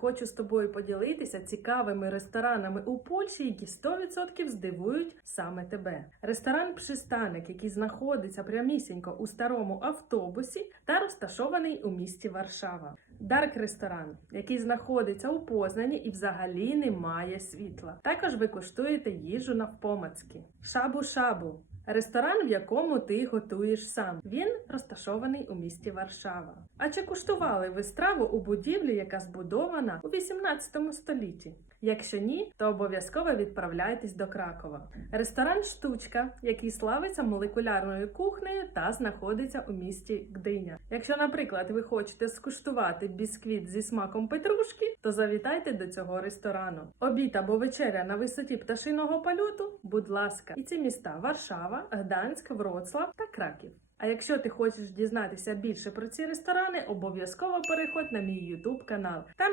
хочу з тобою поділитися цікавими ресторанами у Польщі, які 100% здивують саме тебе. Ресторан Пшистаник, який знаходиться прямісінько у старому автобусі та розташований у місті Варшава. Дарк ресторан, який знаходиться у Познані і взагалі не має світла. Також ви куштуєте їжу навпомацьки. Шабу-шабу. Ресторан, в якому ти готуєш сам. Він розташований у місті Варшава. А чи куштували ви страву у будівлі, яка збудована у 18 столітті? Якщо ні, то обов'язково відправляйтесь до Кракова. Ресторан Штучка, який славиться молекулярною кухнею та знаходиться у місті Гдиня. Якщо, наприклад, ви хочете скуштувати бісквіт зі смаком петрушки, то завітайте до цього ресторану. Обід або вечеря на висоті пташиного польоту, будь ласка, і ці міста Варшава, Гданськ, Вроцлав та Краків. А якщо ти хочеш дізнатися більше про ці ресторани, обов'язково переходь на мій YouTube канал. Там